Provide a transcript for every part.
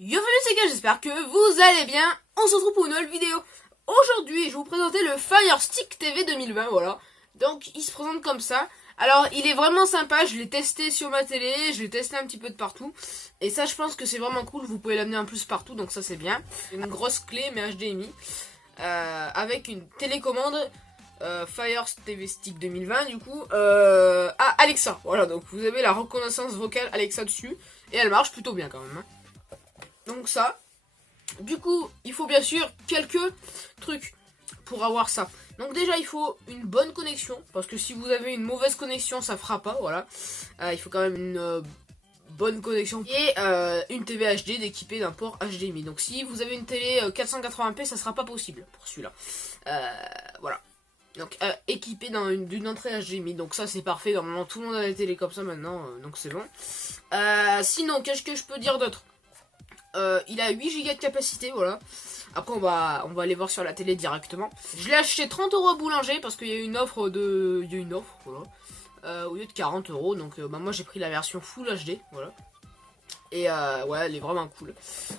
Yo les gars, j'espère que vous allez bien. On se retrouve pour une nouvelle vidéo. Aujourd'hui, je vais vous présenter le Fire Stick TV 2020, voilà. Donc, il se présente comme ça. Alors, il est vraiment sympa, je l'ai testé sur ma télé, je l'ai testé un petit peu de partout. Et ça, je pense que c'est vraiment cool, vous pouvez l'amener en plus partout, donc ça c'est bien. Une grosse clé, mais HDMI, avec une télécommande Fire TV Stick 2020, du coup, à Alexa. Voilà, donc vous avez la reconnaissance vocale Alexa dessus, et elle marche plutôt bien quand même, hein. Donc ça, du coup, il faut bien sûr quelques trucs pour avoir ça. Donc déjà, il faut une bonne connexion, parce que si vous avez une mauvaise connexion, ça fera pas, voilà. Il faut quand même une bonne connexion et une TV HD d'équiper d'un port HDMI. Donc si vous avez une télé 480p, ça sera pas possible pour celui-là. Voilà. Donc équipé d'une entrée HDMI, donc ça c'est parfait. Normalement tout le monde a des télés comme ça maintenant, donc c'est bon. Sinon, qu'est-ce que je peux dire d'autre? Il a 8 Go de capacité, voilà. Après on va aller voir sur la télé directement. Je l'ai acheté 30 € à Boulanger parce qu'il y a une offre voilà. Au lieu de 40 €. Donc moi j'ai pris la version Full HD, voilà. Et ouais, elle est vraiment cool.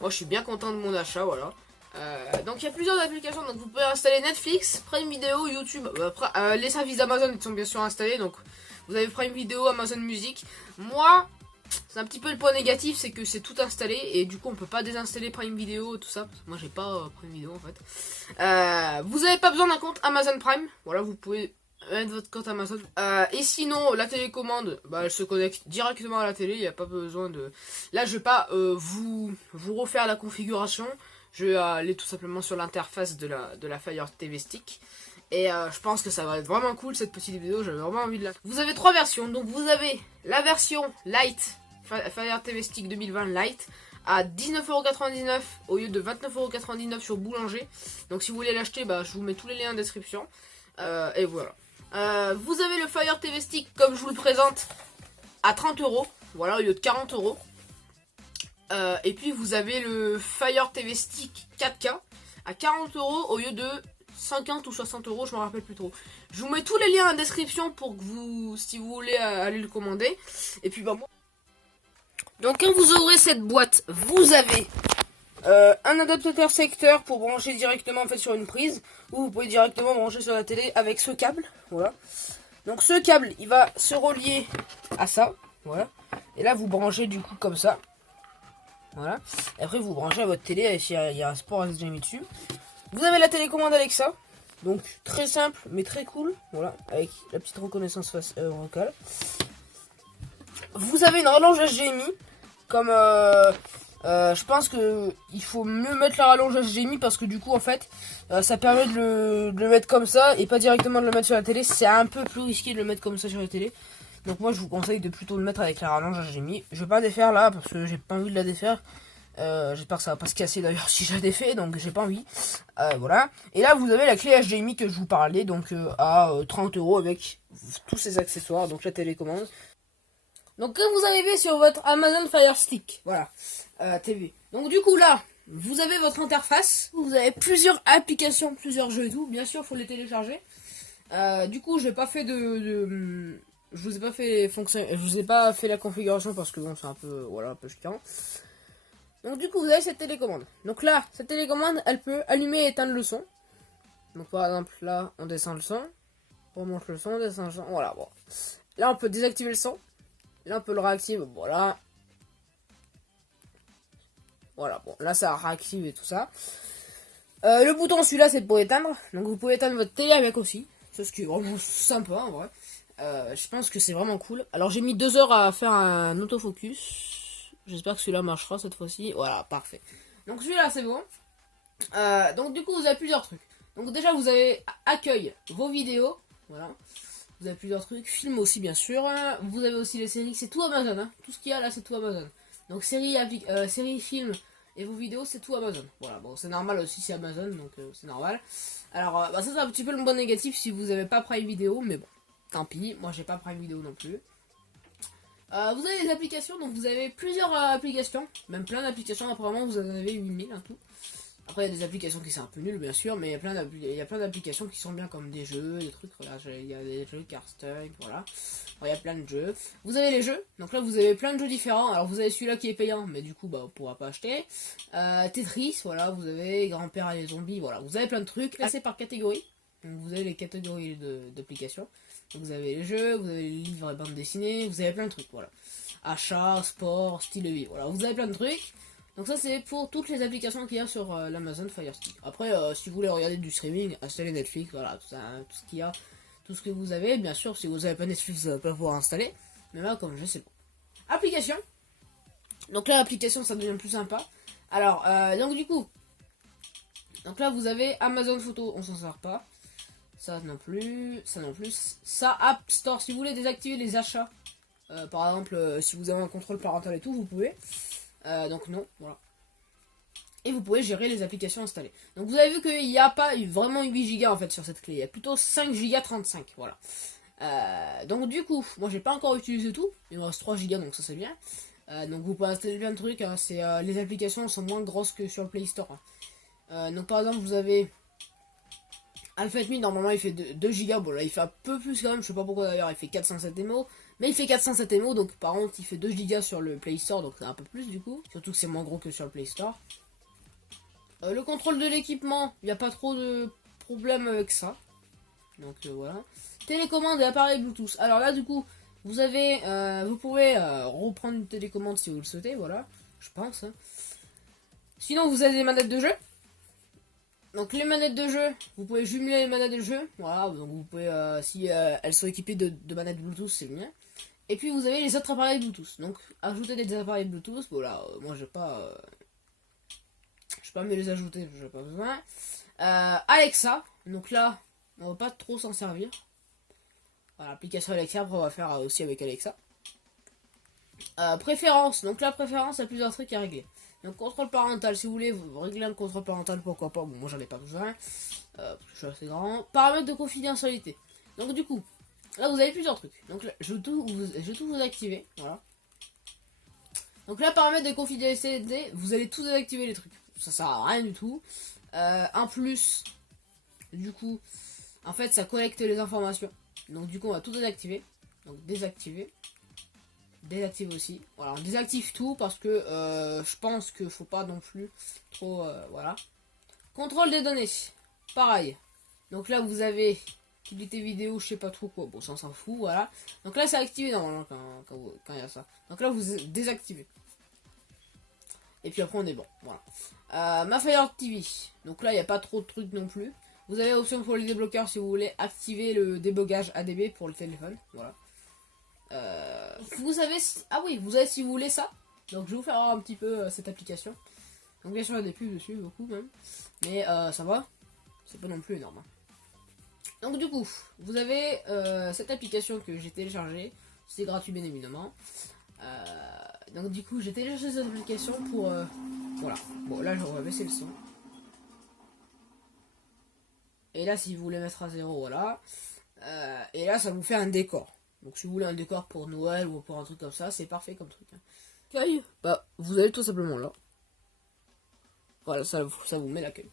Moi je suis bien content de mon achat, voilà. Donc il y a plusieurs applications, donc vous pouvez installer Netflix, Prime Video, YouTube. Les services d'Amazon sont bien sûr installés, donc vous avez Prime Video, Amazon Music. Moi, c'est un petit peu le point négatif, c'est que c'est tout installé et du coup on peut pas désinstaller Prime Video, tout ça. Parce que moi j'ai pas Prime Video en fait. Vous n'avez pas besoin d'un compte Amazon Prime, voilà, vous pouvez mettre votre compte Amazon. Et sinon, la télécommande, elle se connecte directement à la télé, il n'y a pas besoin de... Là je vais pas vous refaire la configuration. Je vais aller tout simplement sur l'interface de la Fire TV Stick. Et je pense que ça va être vraiment cool cette petite vidéo, j'avais vraiment envie de la... Vous avez trois versions, donc vous avez la version Lite, Fire TV Stick 2020 Lite, à 19,99 € au lieu de 29,99 € sur Boulanger. Donc si vous voulez l'acheter, je vous mets tous les liens en description. Et voilà. Vous avez le Fire TV Stick comme je vous le présente à 30 €, voilà, au lieu de 40 €. Et puis vous avez le Fire TV Stick 4K à 40 € au lieu de 50 ou 60 €, je me rappelle plus trop. Je vous mets tous les liens en description pour que vous, si vous voulez aller le commander. Et puis moi. Donc quand vous aurez cette boîte, vous avez un adaptateur secteur pour brancher directement en fait sur une prise, ou vous pouvez directement brancher sur la télé avec ce câble, voilà. Donc ce câble, il va se relier à ça, voilà. Et là vous branchez du coup comme ça. Voilà. Et après vous branchez à votre télé, et il y a un sport HDMI dessus. Vous avez la télécommande Alexa. Donc très simple mais très cool. Voilà. Avec la petite reconnaissance vocale. Vous avez une rallonge HDMI. Comme je pense que il faut mieux mettre la rallonge HDMI parce que du coup en fait ça permet de le mettre comme ça et pas directement de le mettre sur la télé. C'est un peu plus risqué de le mettre comme ça sur la télé. Donc moi je vous conseille de plutôt le mettre avec la rallonge HDMI. Je vais pas défaire là parce que j'ai pas envie de la défaire. J'espère que ça va pas se casser d'ailleurs si je la défais, donc j'ai pas envie. Voilà. Et là vous avez la clé HDMI que je vous parlais, donc à 30 € avec tous ces accessoires, donc la télécommande. Donc quand vous arrivez sur votre Amazon Fire Stick, voilà, TV. Donc du coup là, vous avez votre interface, vous avez plusieurs applications, plusieurs jeux et tout. Bien sûr, faut les télécharger. Du coup, je vous ai pas fait fonctionner, je vous ai pas fait la configuration parce que bon, c'est un peu, voilà, un peu chiant. Donc du coup, vous avez cette télécommande. Donc là, cette télécommande, elle peut allumer et éteindre le son. Donc par exemple, là, on descend le son, on monte le son, on descend le son, voilà, bon. Là, on peut désactiver le son. Là, on peut le réactiver, voilà. Voilà, bon, là, ça réactive et tout ça. Le bouton, celui-là, c'est pour éteindre. Donc, vous pouvez éteindre votre télé avec aussi. C'est ce qui est vraiment sympa, en vrai. Je pense que c'est vraiment cool. Alors, j'ai mis 2 heures à faire un autofocus. J'espère que celui-là marchera cette fois-ci. Voilà, parfait. Donc, celui-là, c'est bon. Donc, du coup, vous avez plusieurs trucs. Donc, déjà, vous avez accueil vos vidéos. Voilà. Vous avez plusieurs trucs, films aussi bien sûr. Vous avez aussi les séries, c'est tout Amazon. Hein. Tout ce qu'il y a là, c'est tout Amazon. Donc séries, films et vos vidéos, c'est tout Amazon. Voilà, bon, c'est normal aussi, c'est Amazon, donc c'est normal. Alors, ça c'est un petit peu le bon négatif si vous n'avez pas Prime Video, mais bon, tant pis. Moi, j'ai pas Prime Video non plus. Vous avez les applications, donc vous avez plusieurs applications, même plein d'applications. Apparemment, vous en avez 8000 en tout. Après, il y a des applications qui sont un peu nulles, bien sûr, mais il y a plein d'applications qui sont bien, comme des jeux, des trucs. Regarde, il y a des jeux Carstone, voilà. Alors, il y a plein de jeux. Vous avez les jeux, donc là, vous avez plein de jeux différents. Alors, vous avez celui-là qui est payant, mais du coup, bah, on pourra pas acheter. Tetris, voilà, vous avez Grand-père et les zombies, voilà. Vous avez plein de trucs, classés par catégorie. Donc, vous avez les catégories d'applications. Donc, vous avez les jeux, vous avez les livres et bandes dessinées, vous avez plein de trucs, voilà. Achat, sport, style de vie, voilà. Vous avez plein de trucs. Donc ça c'est pour toutes les applications qu'il y a sur l'Amazon Fire Stick. Après si vous voulez regarder du streaming, installez Netflix, voilà, tout ça, hein, tout ce qu'il y a, tout ce que vous avez. Bien sûr si vous n'avez pas Netflix vous n'allez pas pouvoir installer. Mais là comme je sais pas. Application. Donc là l'application ça devient plus sympa. Alors donc du coup. Donc là vous avez Amazon Photo, on s'en sert pas. Ça non plus, ça non plus. Ça App Store, si vous voulez désactiver les achats. Par exemple si vous avez un contrôle parental et tout, vous pouvez. Donc non, voilà. Et vous pouvez gérer les applications installées. Donc vous avez vu qu'il n'y a pas vraiment 8 Go en fait sur cette clé. Il y a plutôt 5 Go 35, voilà. Donc du coup, moi j'ai pas encore utilisé tout. Il me reste 3 Go donc ça c'est bien. Donc vous pouvez installer plein de trucs. Hein. Les applications sont moins grosses que sur le Play Store. Hein. Donc par exemple vous avez Alphabet normalement il fait 2 Go. Bon là il fait un peu plus quand même. Je sais pas pourquoi d'ailleurs il fait 407 MO. Mais il fait 407 MO, donc par contre il fait 2 Go sur le Play Store, donc c'est un peu plus du coup. Surtout que c'est moins gros que sur le Play Store. Le contrôle de l'équipement, il n'y a pas trop de problème avec ça. Donc voilà. Télécommande et appareil Bluetooth. Alors là du coup, vous pouvez reprendre une télécommande si vous le souhaitez, voilà. Je pense. Hein. Sinon vous avez des manettes de jeu. Donc les manettes de jeu, vous pouvez jumeler les manettes de jeu. Voilà, donc vous pouvez, si elles sont équipées de manettes Bluetooth, c'est bien. Et puis vous avez les autres appareils Bluetooth. Donc ajouter des appareils Bluetooth, voilà, moi j'ai pas me les ajouter, j'ai pas besoin. Alexa, donc là, on va pas trop s'en servir. Voilà, l'application Alexa, après on va faire aussi avec Alexa. Préférence, donc la préférence, il y a plusieurs trucs à régler. Donc contrôle parental, si vous voulez vous régler un contrôle parental, pourquoi pas, bon moi j'en ai pas besoin, parce que je suis assez grand. Paramètres de confidentialité. Donc du coup, là vous avez plusieurs trucs. Donc là, je vais tout vous activer, voilà. Donc là, paramètres de confidentialité, vous allez tous désactiver les trucs. Ça sert à rien du tout. En plus, du coup, en fait, ça collecte les informations. Donc du coup, on va tout désactiver. Donc désactiver. Désactiver aussi. Voilà, on désactive tout parce que je pense qu'il faut pas non plus trop... voilà. Contrôle des données. Pareil. Donc là, vous avez qualité vidéo, je sais pas trop quoi. Bon, ça on s'en fout, voilà. Donc là, c'est activé normalement quand il y a ça. Donc là, vous désactivez. Et puis après, on est bon. Voilà. Ma Fire TV. Donc là, il n'y a pas trop de trucs non plus. Vous avez option pour les débloqueurs si vous voulez activer le débogage ADB pour le téléphone. Voilà. Vous savez si... Ah oui, vous savez si vous voulez ça. Donc je vais vous faire voir un petit peu cette application. Donc bien sûr il y a des pubs dessus, beaucoup même. Mais ça va. C'est pas non plus énorme. Hein. Donc du coup, vous avez cette application que j'ai téléchargée. C'est gratuit bien évidemment. Donc du coup j'ai téléchargé cette application pour... voilà. Bon là je vais baisser le son. Et là si vous voulez mettre à 0, voilà. Et là ça vous fait un décor. Donc si vous voulez un décor pour Noël ou pour un truc comme ça, c'est parfait comme truc. Hein. Bah vous allez tout simplement là. Voilà, ça vous met l'accueil.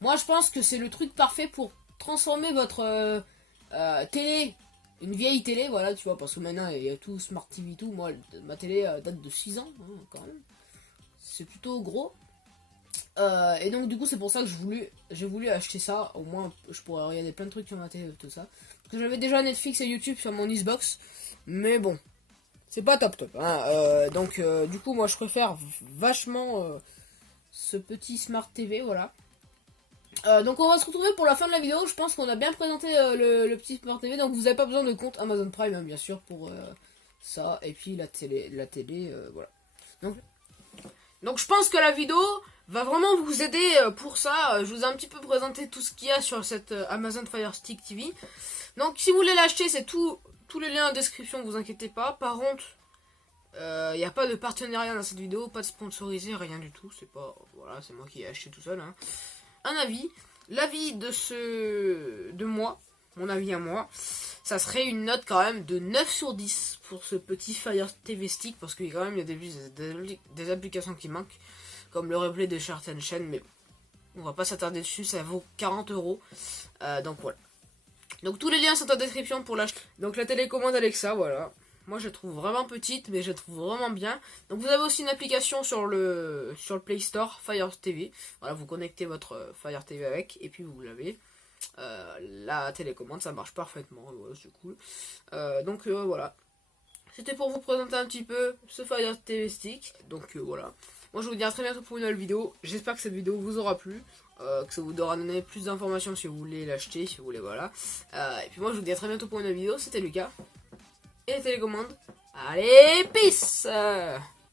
Moi je pense que c'est le truc parfait pour transformer votre télé, une vieille télé, voilà, tu vois, parce que maintenant il y a tout Smart TV, tout. Moi ma télé date de 6 ans, hein, quand même. C'est plutôt gros. Et donc du coup c'est pour ça que j'ai voulu acheter ça. Au moins je pourrais regarder plein de trucs sur ma télé, tout ça. Parce que j'avais déjà Netflix et YouTube sur mon Xbox. Mais bon, c'est pas top top. Hein. Donc du coup moi je préfère vachement ce petit Smart TV, voilà. Donc on va se retrouver pour la fin de la vidéo. Je pense qu'on a bien présenté le petit Smart TV. Donc vous n'avez pas besoin de compte Amazon Prime, hein, bien sûr, pour ça. Et puis la télé, voilà. Donc je pense que la vidéo va vraiment vous aider pour ça. Je vous ai un petit peu présenté tout ce qu'il y a sur cette Amazon Fire Stick TV. Donc si vous voulez l'acheter, c'est tous les liens en description, vous inquiétez pas. Par contre, il n'y a pas de partenariat dans cette vidéo, pas de sponsorisé, rien du tout. C'est pas, voilà, c'est moi qui ai acheté tout seul. Hein. Un avis, l'avis de moi, mon avis à moi, ça serait une note quand même de 9 sur 10 pour ce petit Fire TV Stick, parce qu'il y a quand même des applications qui manquent, comme le replay de certaines chaînes, mais bon. On va pas s'attarder dessus, ça vaut 40 €. Donc voilà. Donc tous les liens sont en description pour l'acheter. Donc la télécommande Alexa, voilà. Moi je la trouve vraiment petite, mais je la trouve vraiment bien. Donc vous avez aussi une application sur le Play Store, Fire TV. Voilà, vous connectez votre Fire TV avec, et puis vous l'avez. La télécommande, ça marche parfaitement, ouais, c'est cool. Donc voilà. C'était pour vous présenter un petit peu ce Fire TV Stick. Donc voilà. Moi je vous dis à très bientôt pour une nouvelle vidéo. J'espère que cette vidéo vous aura plu. Que ça vous aura donné plus d'informations si vous voulez l'acheter, si vous voulez, voilà. Et puis moi je vous dis à très bientôt pour une nouvelle vidéo. C'était Lucas. Et les télécommandes. Allez, peace!